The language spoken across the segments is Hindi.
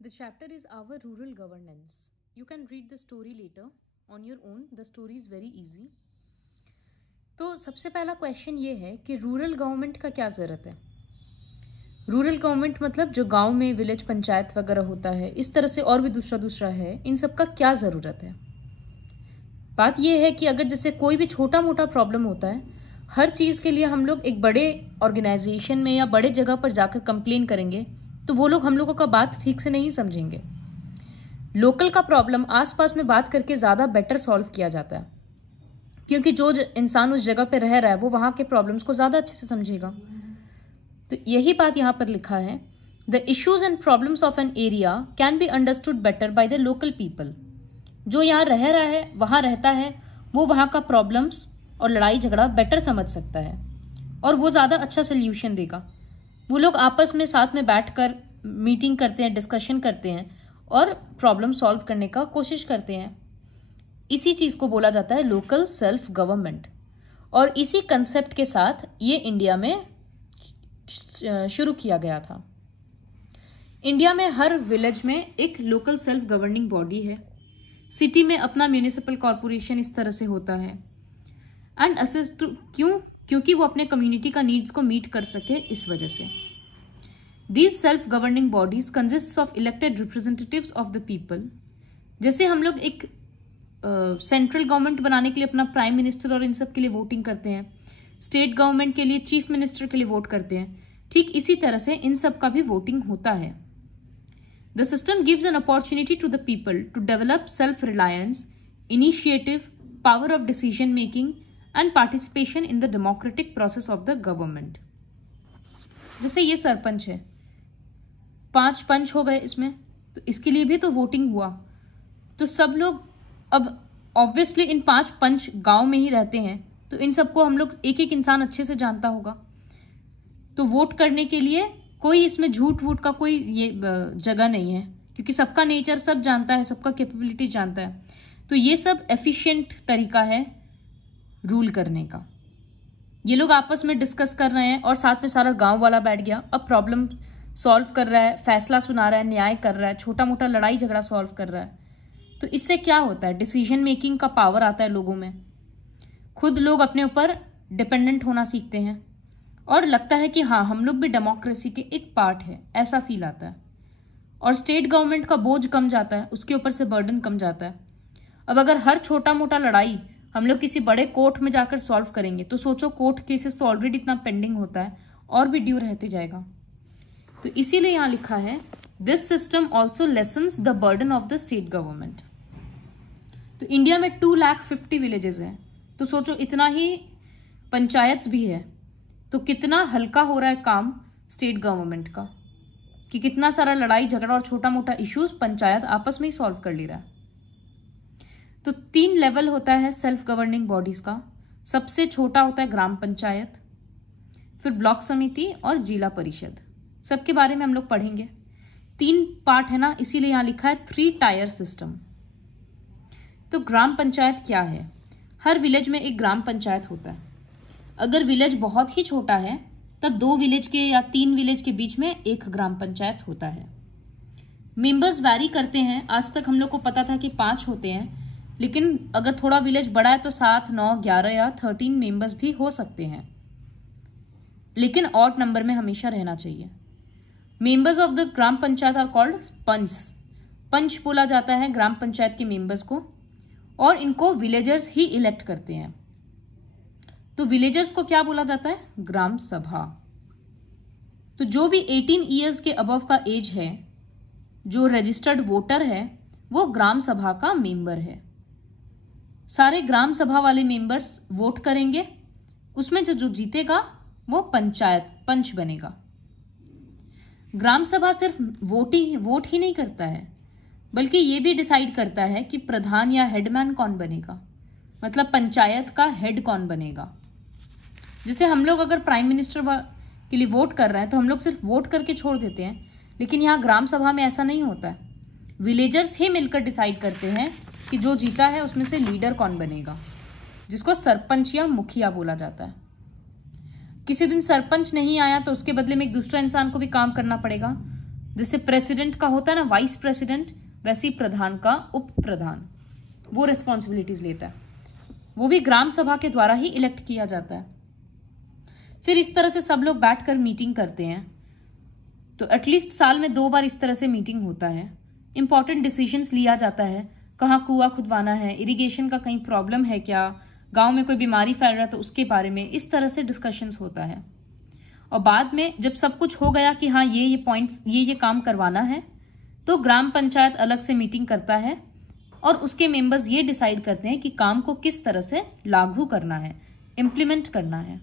The chapter is our rural governance. You can read the story later on your own. The story is very easy. तो सबसे पहला क्वेश्चन ये है कि रूरल गवर्नमेंट का क्या ज़रूरत है। रूरल गवर्नमेंट मतलब जो गांव में विलेज पंचायत वगैरह होता है, इस तरह से और भी दूसरा है, इन सब का क्या ज़रूरत है। बात यह है कि अगर जैसे कोई भी छोटा मोटा प्रॉब्लम होता है, हर चीज़ के लिए हम लोग एक बड़े ऑर्गेनाइजेशन में या बड़े जगह पर जाकर कंप्लेन करेंगे तो वो लोग हम लोगों का बात ठीक से नहीं समझेंगे। लोकल का प्रॉब्लम आसपास में बात करके ज़्यादा बेटर सॉल्व किया जाता है, क्योंकि जो इंसान उस जगह पे रह रहा है वो वहाँ के प्रॉब्लम्स को ज़्यादा अच्छे से समझेगा। तो यही बात यहाँ पर लिखा है, the issues and problems of an area can be understood better by the local people. जो यहाँ रह रहा है, वहाँ रहता है, वो वहाँ का प्रॉब्लम्स और लड़ाई झगड़ा बेटर समझ सकता है और वो ज़्यादा अच्छा सोल्यूशन देगा। वो लोग आपस में साथ में बैठकर मीटिंग करते हैं, डिस्कशन करते हैं और प्रॉब्लम सॉल्व करने का कोशिश करते हैं। इसी चीज़ को बोला जाता है लोकल सेल्फ गवर्नमेंट, और इसी कंसेप्ट के साथ ये इंडिया में शुरू किया गया था। इंडिया में हर विलेज में एक लोकल सेल्फ गवर्निंग बॉडी है। सिटी में अपना म्यूनिसिपल कॉरपोरेशन इस तरह से होता है एंड असिस्ट। क्योंकि वो अपने कम्युनिटी का नीड्स को मीट कर सके, इस वजह से। These self governing bodies consist of elected representatives of the people. जैसे हम लोग एक सेंट्रल गवर्नमेंट बनाने के लिए अपना प्राइम मिनिस्टर और इन सब के लिए वोटिंग करते हैं, स्टेट गवर्नमेंट के लिए चीफ मिनिस्टर के लिए वोट करते हैं, ठीक इसी तरह से इन सब का भी वोटिंग होता है। The system gives an opportunity to the people to develop self reliance, initiative, power of decision making and participation in the democratic process of the government. जैसे ये सरपंच है, 5 पंच हो गए इसमें, तो इसके लिए भी तो वोटिंग हुआ। तो सब लोग अब ऑब्वियसली इन 5 पंच गांव में ही रहते हैं, तो इन सबको हम लोग एक एक इंसान अच्छे से जानता होगा। तो वोट करने के लिए कोई इसमें झूठ वूठ का कोई ये जगह नहीं है, क्योंकि सबका नेचर सब जानता है, सबका कैपेबिलिटी जानता है। तो ये सब एफिशिएंट तरीका है रूल करने का। ये लोग आपस में डिस्कस कर रहे हैं और साथ में सारा गांव वाला बैठ गया, अब प्रॉब्लम सॉल्व कर रहा है, फैसला सुना रहा है, न्याय कर रहा है, छोटा मोटा लड़ाई झगड़ा सॉल्व कर रहा है। तो इससे क्या होता है, डिसीजन मेकिंग का पावर आता है लोगों में। खुद लोग अपने ऊपर डिपेंडेंट होना सीखते हैं और लगता है कि हाँ, हम लोग भी डेमोक्रेसी के एक पार्ट है, ऐसा फील आता है। और स्टेट गवर्नमेंट का बोझ कम जाता है, उसके ऊपर से बर्डन कम जाता है। अब अगर हर छोटा मोटा लड़ाई हम लोग किसी बड़े कोर्ट में जाकर सॉल्व करेंगे, तो सोचो कोर्ट केसेस तो ऑलरेडी इतना पेंडिंग होता है और भी ड्यू रहते जाएगा। तो इसीलिए यहां लिखा है, this system also lessons the burden of the state government. तो इंडिया में 250,000 विलेजेस हैं, तो सोचो इतना ही पंचायत भी है, तो कितना हल्का हो रहा है काम स्टेट गवर्नमेंट का, कि कितना सारा लड़ाई झगड़ा और छोटा मोटा इश्यूज पंचायत आपस में ही सॉल्व कर ले रहा है। तो 3 लेवल होता है सेल्फ गवर्निंग बॉडीज का। सबसे छोटा होता है ग्राम पंचायत, फिर ब्लॉक समिति और जिला परिषद। सबके बारे में हम लोग पढ़ेंगे। 3 पार्ट है ना, इसीलिए यहां लिखा है 3 टायर सिस्टम। तो ग्राम पंचायत क्या है? हर विलेज में एक ग्राम पंचायत होता है। अगर विलेज बहुत ही छोटा है तब 2 विलेज के या 3 विलेज के बीच में एक ग्राम पंचायत होता है। मेंबर्स वैरी करते हैं। आज तक हम लोग को पता था कि 5 होते हैं, लेकिन अगर थोड़ा विलेज बड़ा है तो 7, 9, 11 या 13 मेंबर्स भी हो सकते हैं, लेकिन ऑड नंबर में हमेशा रहना चाहिए। Members of the gram panchayat are called panch. Panch बोला जाता है ग्राम पंचायत के मेंबर्स को, और इनको विलेजर्स ही इलेक्ट करते हैं। तो विलेजर्स को क्या बोला जाता है? ग्राम सभा। तो जो भी 18 ईयर्स के अबव का एज है, जो रजिस्टर्ड वोटर है, वो ग्राम सभा का मेंबर है। सारे ग्राम सभा वाले मेंबर्स वोट करेंगे, उसमें जो जीतेगा वो पंच बनेगा। ग्राम सभा सिर्फ वोट ही नहीं करता है, बल्कि ये भी डिसाइड करता है कि प्रधान या हेडमैन कौन बनेगा, मतलब पंचायत का हेड कौन बनेगा। जैसे हम लोग अगर प्राइम मिनिस्टर के लिए वोट कर रहे हैं तो हम लोग सिर्फ वोट करके छोड़ देते हैं, लेकिन यहाँ ग्राम सभा में ऐसा नहीं होता है। विलेजर्स ही मिलकर डिसाइड करते हैं कि जो जीता है उसमें से लीडर कौन बनेगा, जिसको सरपंच या मुखिया बोला जाता है। किसी दिन सरपंच नहीं आया तो उसके बदले में एक दूसरा इंसान को भी काम करना पड़ेगा, जैसे प्रेसिडेंट का होता है ना वाइस प्रेसिडेंट, वैसे ही प्रधान का उप प्रधान वो रिस्पॉन्सिबिलिटीज लेता है। वो भी ग्राम सभा के द्वारा ही इलेक्ट किया जाता है। फिर इस तरह से सब लोग बैठकर मीटिंग करते हैं। तो एटलीस्ट साल में 2 बार इस तरह से मीटिंग होता है। इंपॉर्टेंट डिसीजंस लिया जाता है, कहाँ कुआं खुदवाना है, इरिगेशन का कहीं प्रॉब्लम है क्या, गांव में कोई बीमारी फैल रहा है तो उसके बारे में इस तरह से डिस्कशंस होता है। और बाद में जब सब कुछ हो गया कि हाँ ये पॉइंट्स ये काम करवाना है, तो ग्राम पंचायत अलग से मीटिंग करता है और उसके मेंबर्स ये डिसाइड करते हैं कि काम को किस तरह से लागू करना है, इम्प्लीमेंट करना है।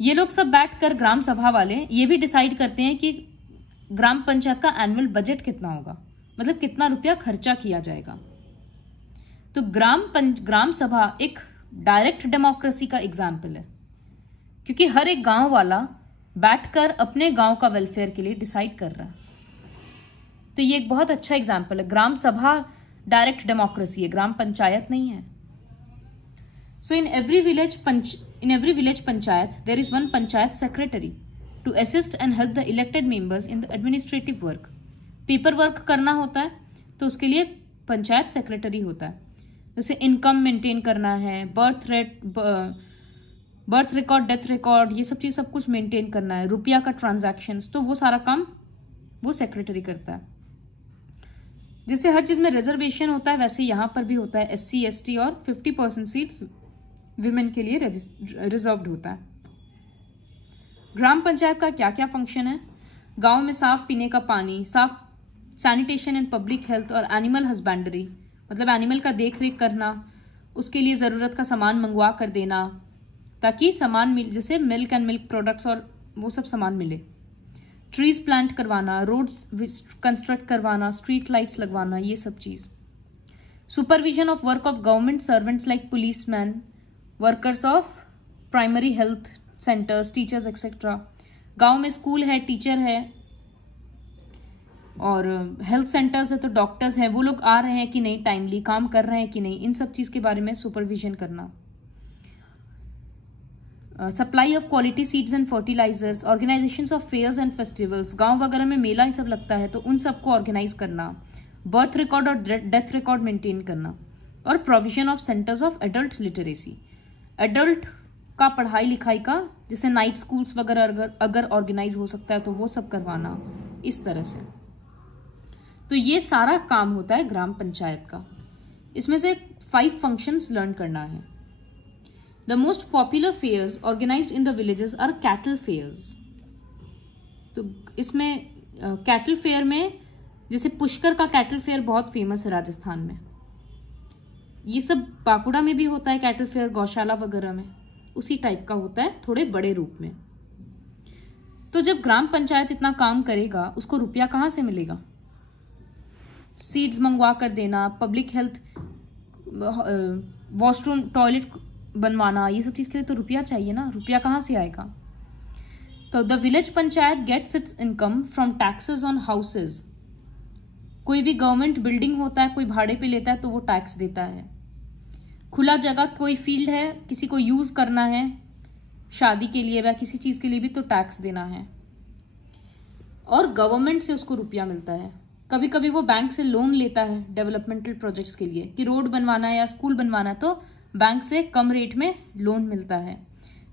ये लोग सब बैठकर ग्राम सभा वाले ये भी डिसाइड करते हैं कि ग्राम पंचायत का एनुअल बजट कितना होगा, मतलब कितना रुपया खर्चा किया जाएगा। तो ग्राम सभा एक डायरेक्ट डेमोक्रेसी का एग्जाम्पल है, क्योंकि हर एक गांव वाला बैठकर अपने गांव का वेलफेयर के लिए डिसाइड कर रहा है। तो ये एक बहुत अच्छा एग्जाम्पल है। ग्राम सभा डायरेक्ट डेमोक्रेसी है, ग्राम पंचायत नहीं है। So in every village panchayat there is one panchayat secretary to assist and help the elected members in the administrative work. Paper work करना होता है तो उसके लिए पंचायत सेक्रेटरी होता है। जैसे इनकम मेंटेन करना है, बर्थ रिकॉर्ड, डेथ रिकॉर्ड, ये सब चीज सब कुछ मेंटेन करना है, रुपया का ट्रांजैक्शंस, तो वो सारा काम वो सेक्रेटरी करता है। जैसे हर चीज में रिजर्वेशन होता है वैसे यहाँ पर भी होता है। SC ST और 50% सीट्स विमेन के लिए रिजर्व्ड होता है। ग्राम पंचायत का क्या क्या फंक्शन है? गांव में साफ पीने का पानी, साफ सैनिटेशन एंड पब्लिक हेल्थ और एनिमल हस्बेंड्री, मतलब एनिमल का देख रेख करना, उसके लिए जरूरत का सामान मंगवा कर देना ताकि सामान मिल, जैसे मिल्क एंड मिल्क प्रोडक्ट्स और वो सब सामान मिले। ट्रीज प्लांट करवाना, रोड्स कंस्ट्रक्ट करवाना, स्ट्रीट लाइट्स लगवाना, ये सब चीज। Supervision of work of government servants like policeman, workers of primary health centres, teachers etcetera. गांव में स्कूल है, टीचर है और हेल्थ सेंटर्स है तो डॉक्टर्स हैं, वो लोग आ रहे हैं कि नहीं, टाइमली काम कर रहे हैं कि नहीं, इन सब चीज के बारे में सुपरविजन करना। Supply of quality seeds and fertilisers, organisations of fairs and festivals, गांव वगैरह में मेला ही सब लगता है तो उन सबको ऑर्गेनाइज करना। बर्थ रिकॉर्ड और डेथ रिकॉर्ड मेंटेन करना। और provision of centres of adult literacy, adult का पढ़ाई लिखाई का, जैसे नाइट स्कूल्स वगैरह अगर ऑर्गेनाइज हो सकता है तो वो सब करवाना, इस तरह से। तो ये सारा काम होता है ग्राम पंचायत का। इसमें से 5 फंक्शंस लर्न करना है। The most popular fairs organised in the villages are cattle fairs. तो इसमें कैटल फेयर में जैसे पुष्कर का कैटल फेयर बहुत फेमस है राजस्थान में। ये सब बांकुड़ा में भी होता है कैटल फेयर, गौशाला वगैरह में उसी टाइप का होता है, थोड़े बड़े रूप में। तो जब ग्राम पंचायत इतना काम करेगा उसको रुपया कहाँ से मिलेगा? सीड्स मंगवा कर देना, पब्लिक हेल्थ, वॉशरूम, टॉयलेट बनवाना, ये सब चीज के लिए तो रुपया चाहिए ना। रुपया कहाँ से आएगा? तो the village panchayat gets its income from taxes on houses. कोई भी गवर्नमेंट बिल्डिंग होता है, कोई भाड़े पे लेता है तो वो टैक्स देता है। खुला जगह, कोई फील्ड है, किसी को यूज करना है शादी के लिए या किसी चीज के लिए भी तो टैक्स देना है। और गवर्नमेंट से उसको रुपया मिलता है। कभी कभी वो बैंक से लोन लेता है डेवलपमेंटल प्रोजेक्ट्स के लिए, कि रोड बनवाना है या स्कूल बनवाना है तो बैंक से कम रेट में लोन मिलता है।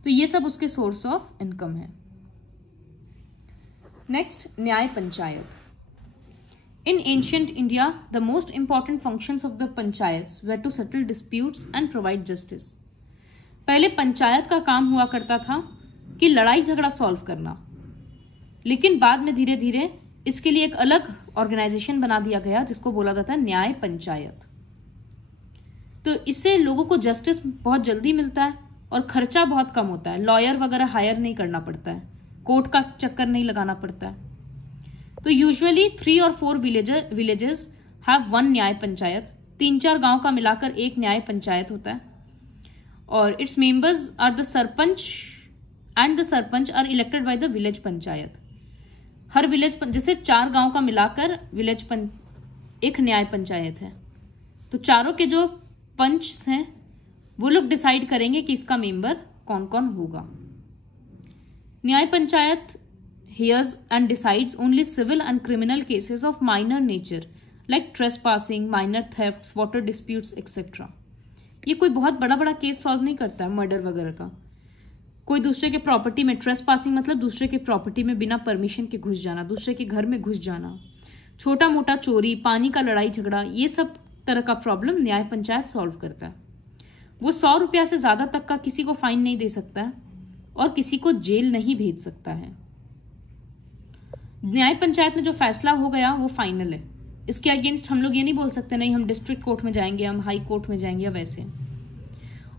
तो ये सब उसके सोर्स ऑफ इनकम है। नेक्स्ट, न्याय panchayat. In ancient India, the most important functions of the panchayats were to settle disputes and provide justice. पहले पंचायत का काम हुआ करता था कि लड़ाई झगड़ा सॉल्व करना, लेकिन बाद में धीरे धीरे इसके लिए एक अलग ऑर्गेनाइजेशन बना दिया गया जिसको बोला जाता है न्याय पंचायत। तो इससे लोगों को जस्टिस बहुत जल्दी मिलता है और खर्चा बहुत कम होता है। लॉयर वगैरह हायर नहीं करना पड़ता है, कोर्ट का चक्कर नहीं लगाना पड़ता है। तो यूजुअली 3 और 4 विलेजेस हैव 1 न्याय पंचायत। 3-4 गांव का मिलाकर एक न्याय पंचायत होता है। और its members are the sarpanch and the sarpanch are elected by the village panchayat. हर विलेज जैसे 4 गांव का मिलाकर एक न्याय पंचायत है, तो चारों के जो पंच हैं वो लोग डिसाइड करेंगे कि इसका मेंबर कौन कौन होगा। न्याय panchayat hears and decides only civil and criminal cases of minor nature like trespassing, minor thefts, water disputes, etc. ये कोई बहुत बड़ा बड़ा केस सॉल्व नहीं करता है, मर्डर वगैरह का। कोई दूसरे के प्रॉपर्टी में, ट्रेसपासिंग मतलब दूसरे के प्रॉपर्टी में बिना परमिशन के घुस जाना, दूसरे के घर में घुस जाना, छोटा मोटा चोरी, पानी का लड़ाई झगड़ा, ये सब तरह का प्रॉब्लम न्याय पंचायत सॉल्व करता है। वो 100 रुपया से ज्यादा तक का किसी को फाइन नहीं दे सकता है और किसी को जेल नहीं भेज सकता है। न्याय पंचायत में जो फैसला हो गया वो फाइनल है। इसके अगेंस्ट हम लोग ये नहीं बोल सकते नहीं हम डिस्ट्रिक्ट कोर्ट में जाएंगे, हम हाई कोर्ट में जाएंगे या वैसे।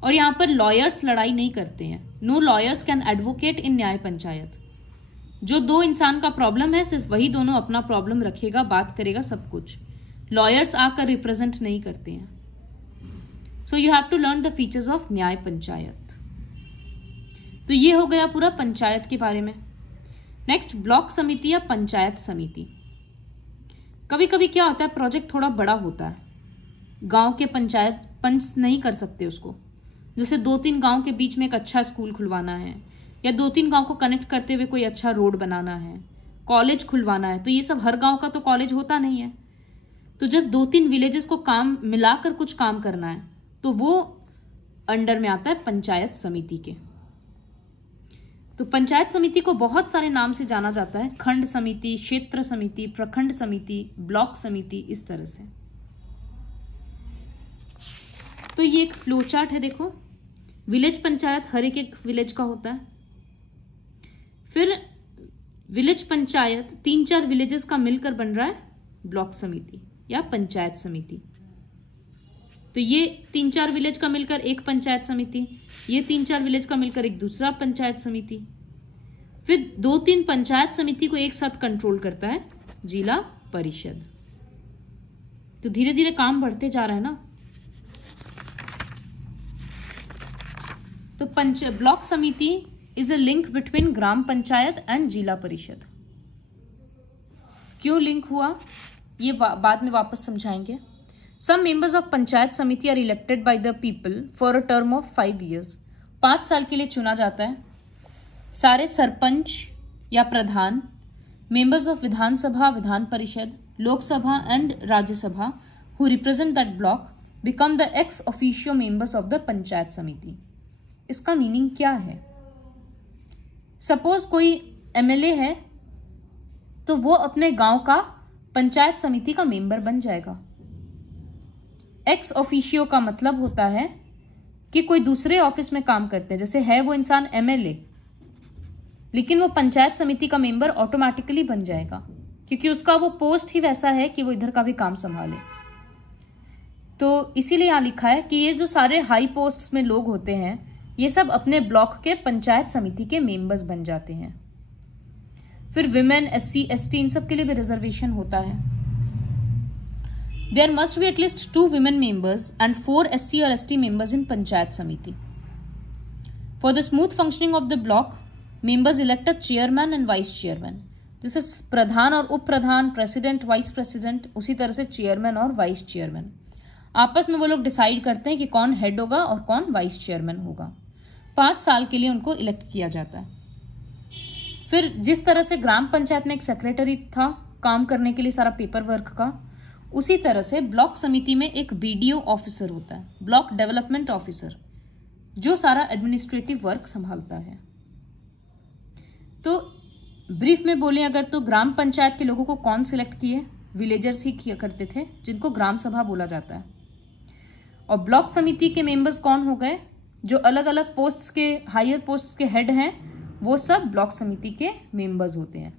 और यहाँ पर लॉयर्स लड़ाई नहीं करते हैं। No lawyers can advocate in nyaya panchayat. जो दो इंसान का प्रॉब्लम है सिर्फ वही दोनों अपना प्रॉब्लम रखेगा, बात करेगा, सब कुछ। लॉयर्स आकर रिप्रेजेंट नहीं करते हैं। So you have to learn the features of nyaya panchayat. तो ये हो गया पूरा पंचायत के बारे में। नेक्स्ट, ब्लॉक समिति या पंचायत समिति। कभी कभी क्या होता है, प्रोजेक्ट थोड़ा बड़ा होता है, गांव के पंचायत पंच नहीं कर सकते उसको। जैसे 2-3 गांव के बीच में एक अच्छा स्कूल खुलवाना है, या 2-3 गांव को कनेक्ट करते हुए कोई अच्छा रोड बनाना है, कॉलेज खुलवाना है। तो ये सब हर गांव का तो कॉलेज होता नहीं है। तो जब 2-3 विलेजेस को काम मिलाकर कुछ काम करना है तो वो अंडर में आता है पंचायत समिति के। तो पंचायत समिति को बहुत सारे नाम से जाना जाता है, खंड समिति, क्षेत्र समिति, प्रखंड समिति, ब्लॉक समिति, इस तरह से। तो ये एक फ्लो चार्ट है, देखो। विलेज पंचायत हर एक विलेज का होता है। फिर विलेज पंचायत 3-4 विलेजेस का मिलकर बन रहा है ब्लॉक समिति या पंचायत समिति। तो ये 3-4 विलेज का मिलकर एक पंचायत समिति, ये 3-4 विलेज का मिलकर एक दूसरा पंचायत समिति। फिर 2-3 पंचायत समिति को एक साथ कंट्रोल करता है जिला परिषद। तो धीरे धीरे काम बढ़ते जा रहा है ना। तो ब्लॉक समिति is a link between gram panchayat and जिला परिषद। क्यों लिंक हुआ ये बाद में वापस समझाएंगे। Some members of पंचायत समिति are elected by the people for a term of 5 years. 5 साल के लिए चुना जाता है। सारे सरपंच या प्रधान, members of Vidhan Sabha, Vidhan Parishad, Lok Sabha and Rajya Sabha who represent that block become the ex officio members of the panchayat समिति। इसका मीनिंग क्या है? सपोज कोई एमएलए है तो वो अपने गांव का पंचायत समिति का मेंबर बन जाएगा। एक्स ऑफिशियो का मतलब होता है कि कोई दूसरे ऑफिस में काम करते हैं, जैसे है वो इंसान एमएलए, लेकिन वो पंचायत समिति का मेंबर ऑटोमेटिकली बन जाएगा क्योंकि उसका वो पोस्ट ही वैसा है कि वो इधर का भी काम संभाले। तो इसीलिए यहां लिखा है कि ये जो सारे हाई पोस्ट्स में लोग होते हैं ये सब अपने ब्लॉक के पंचायत समिति के मेंबर्स बन जाते हैं। फिर विमेन, SC, ST इन सब के लिए भी रिजर्वेशन होता है। There must be at least 2 women members and 4 SC or ST members in panchayat समिति. For the smooth functioning of the block, members elect a chairman and vice chairman. जैसे प्रधान और उप प्रधान, प्रेसिडेंट, वाइस प्रेसिडेंट, उसी तरह से चेयरमैन और वाइस चेयरमैन आपस में वो लोग डिसाइड करते हैं कि कौन हेड होगा और कौन वाइस चेयरमैन होगा। 5 साल के लिए उनको इलेक्ट किया जाता है। फिर जिस तरह से ग्राम पंचायत में एक सेक्रेटरी था काम करने के लिए सारा पेपर वर्क का, उसी तरह से ब्लॉक समिति में एक BDO ऑफिसर होता है, ब्लॉक डेवलपमेंट ऑफिसर, जो सारा एडमिनिस्ट्रेटिव वर्क संभालता है। तो ब्रीफ में बोले अगर तो ग्राम पंचायत के लोगों को कौन सिलेक्ट किए? विलेजर्स ही किया करते थे, जिनको ग्राम सभा बोला जाता है। और ब्लॉक समिति के मेंबर्स कौन हो गए? जो अलग अलग पोस्ट्स के, हायर पोस्ट्स के हेड हैं, वो सब ब्लॉक समिति के मेंबर्स होते हैं।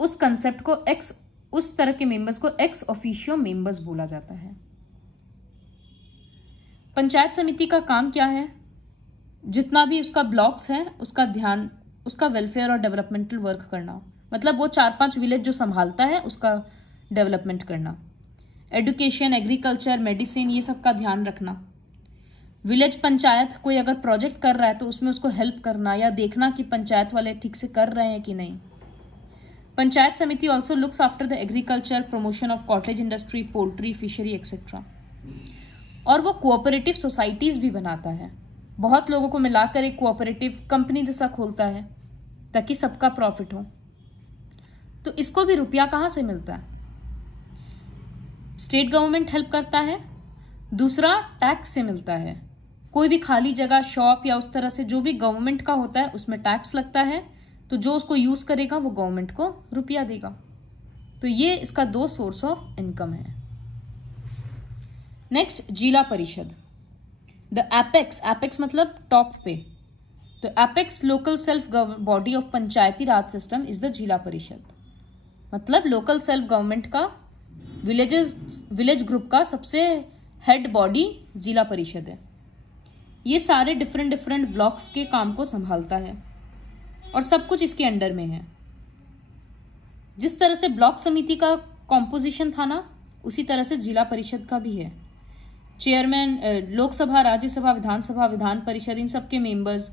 उस कंसेप्ट को उस तरह के मेंबर्स को एक्स ऑफिशियो मेंबर्स बोला जाता है। पंचायत समिति का काम क्या है? जितना भी उसका ब्लॉक्स है उसका ध्यान, उसका वेलफेयर और डेवलपमेंटल वर्क करना, मतलब वो 4-5 विलेज जो संभालता है उसका डेवलपमेंट करना, एजुकेशन, एग्रीकल्चर, मेडिसिन, ये सब का ध्यान रखना। विलेज पंचायत कोई अगर प्रोजेक्ट कर रहा है तो उसमें उसको हेल्प करना या देखना कि पंचायत वाले ठीक से कर रहे हैं कि नहीं। पंचायत समिति also looks after the agriculture, promotion of cottage industry, poultry, fishery etcetera. और वो कोऑपरेटिव सोसाइटीज भी बनाता है, बहुत लोगों को मिलाकर एक कोऑपरेटिव कंपनी जैसा खोलता है। ताकि सबका प्रॉफिट हो। तो इसको भी रुपया कहाँ से मिलता है? स्टेट गवर्नमेंट हेल्प करता है। दूसरा, टैक्स से मिलता है। कोई भी खाली जगह, शॉप या उस तरह से जो भी गवर्नमेंट का होता है उसमें टैक्स लगता है, तो जो उसको यूज करेगा वो गवर्नमेंट को रुपया देगा। तो ये इसका 2 सोर्स ऑफ इनकम है। नेक्स्ट, जिला परिषद। द एपेक्स, एपेक्स मतलब टॉप पे, तो apex local self body of Panchayati Raj system is the zila परिषद। मतलब लोकल सेल्फ गवर्नमेंट का विलेज ग्रुप का सबसे हेड बॉडी जिला परिषद है। ये सारे डिफरेंट ब्लॉक्स के काम को संभालता है और सब कुछ इसके अंडर में है। जिस तरह से ब्लॉक समिति का कॉम्पोजिशन था ना, उसी तरह से जिला परिषद का भी है। चेयरमैन, लोकसभा, राज्यसभा, विधानसभा, विधान परिषद, इन सब के मेंबर्स,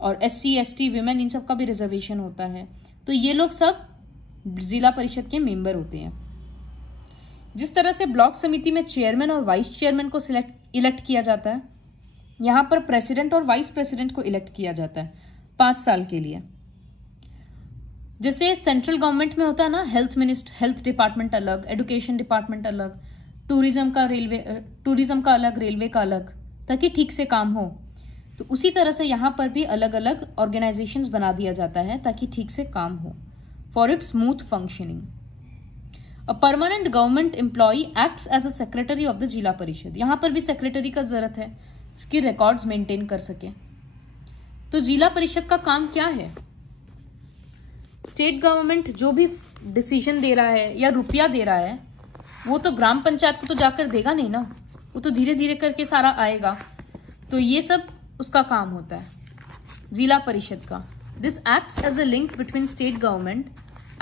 और SC ST विमेन, इन सब का भी रिजर्वेशन होता है। तो ये लोग सब जिला परिषद के मेंबर होते हैं। जिस तरह से ब्लॉक समिति में चेयरमैन और वाइस चेयरमैन को इलेक्ट किया जाता है, यहां पर प्रेसिडेंट और वाइस प्रेसिडेंट को इलेक्ट किया जाता है 5 साल के लिए। जैसे सेंट्रल गवर्नमेंट में होता है ना, हेल्थ डिपार्टमेंट अलग, एजुकेशन डिपार्टमेंट अलग, टूरिज्म का अलग, रेलवे का अलग, ताकि ठीक से काम हो। तो उसी तरह से यहां पर भी अलग अलग ऑर्गेनाइजेशंस बना दिया जाता है ताकि ठीक से काम हो, for its smooth functioning. A permanent government employee acts as a secretary of the zila parishad. यहां पर भी सेक्रेटरी का जरूरत है कि रिकॉर्ड्स मेंटेन कर सके। तो जिला परिषद का काम क्या है? स्टेट गवर्नमेंट जो भी डिसीजन दे रहा है या रुपया दे रहा है, वो तो ग्राम पंचायत को तो जाकर देगा नहीं ना, वो तो धीरे धीरे करके सारा आएगा। तो ये सब उसका काम होता है जिला परिषद का। This acts as a link between state government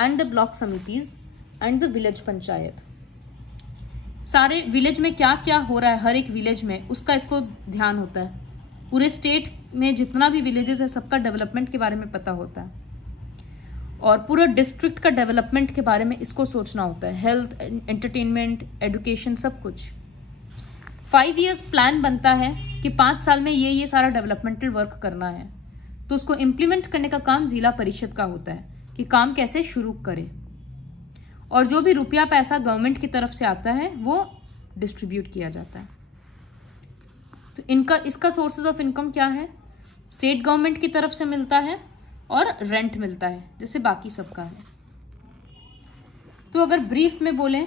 and the block committees and the village panchayat. सारे विलेज में क्या क्या हो रहा है, हर एक विलेज में उसका इसको ध्यान होता है। पूरे स्टेट में जितना भी विलेजेस है सबका डेवलपमेंट के बारे में पता होता है, और पूरा डिस्ट्रिक्ट का डेवलपमेंट के बारे में इसको सोचना होता है। हेल्थ, एंटरटेनमेंट, एजुकेशन, सब कुछ। 5 years प्लान बनता है कि 5 साल में ये सारा डेवलपमेंटल वर्क करना है। तो उसको इम्प्लीमेंट करने का काम जिला परिषद का होता है कि काम कैसे शुरू करे, और जो भी रुपया पैसा गवर्नमेंट की तरफ से आता है वो डिस्ट्रीब्यूट किया जाता है। तो इसका सोर्सेज ऑफ इनकम क्या है? स्टेट गवर्नमेंट की तरफ से मिलता है और रेंट मिलता है, जैसे बाकी सबका है। तो अगर ब्रीफ में बोलें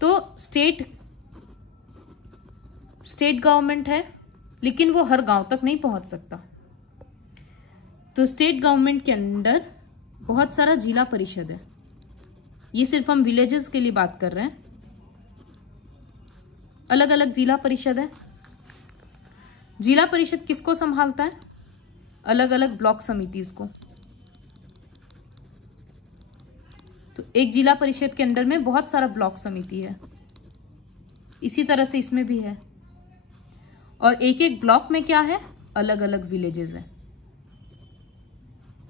तो स्टेट गवर्नमेंट है, लेकिन वो हर गांव तक नहीं पहुंच सकता। तो स्टेट गवर्नमेंट के अंदर बहुत सारा जिला परिषद है। ये सिर्फ हम विलेजेस के लिए बात कर रहे हैं। अलग अलग जिला परिषद है। जिला परिषद किसको संभालता है? अलग अलग ब्लॉक समितिज को। तो एक जिला परिषद के अंदर में बहुत सारा ब्लॉक समिति है, इसी तरह से इसमें भी है। और एक एक ब्लॉक में क्या है? अलग अलग विलेजेस है।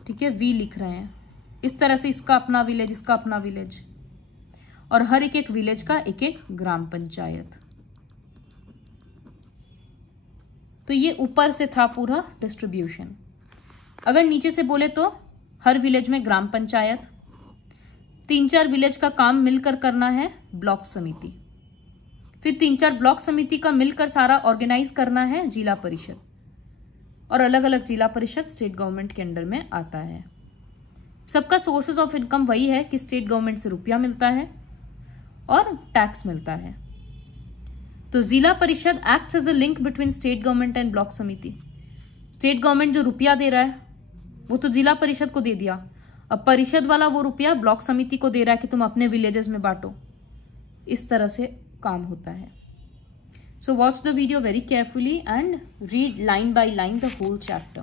ठीक है, वी लिख रहे हैं इस तरह से, इसका अपना विलेज, इसका अपना विलेज, और हर एक विलेज का एक एक ग्राम पंचायत। तो ये ऊपर से था पूरा डिस्ट्रीब्यूशन। अगर नीचे से बोले तो हर विलेज में ग्राम पंचायत, 3-4 विलेज का काम मिलकर करना है ब्लॉक समिति, फिर 3-4 ब्लॉक समिति का मिलकर सारा ऑर्गेनाइज करना है जिला परिषद, और अलग अलग जिला परिषद स्टेट गवर्नमेंट के अंडर में आता है। सबका सोर्सेज ऑफ इनकम वही है कि स्टेट गवर्नमेंट से रुपया मिलता है और टैक्स मिलता है। तो zila parishad acts as a link between state government and block samiti. State government जो रुपया दे रहा है वो तो जिला परिषद को दे दिया, अब परिषद वाला वो रुपया ब्लॉक समिति को दे रहा है कि तुम अपने विलेजेस में बांटो। इस तरह से काम होता है। So watch the video very carefully and read line by line the whole chapter.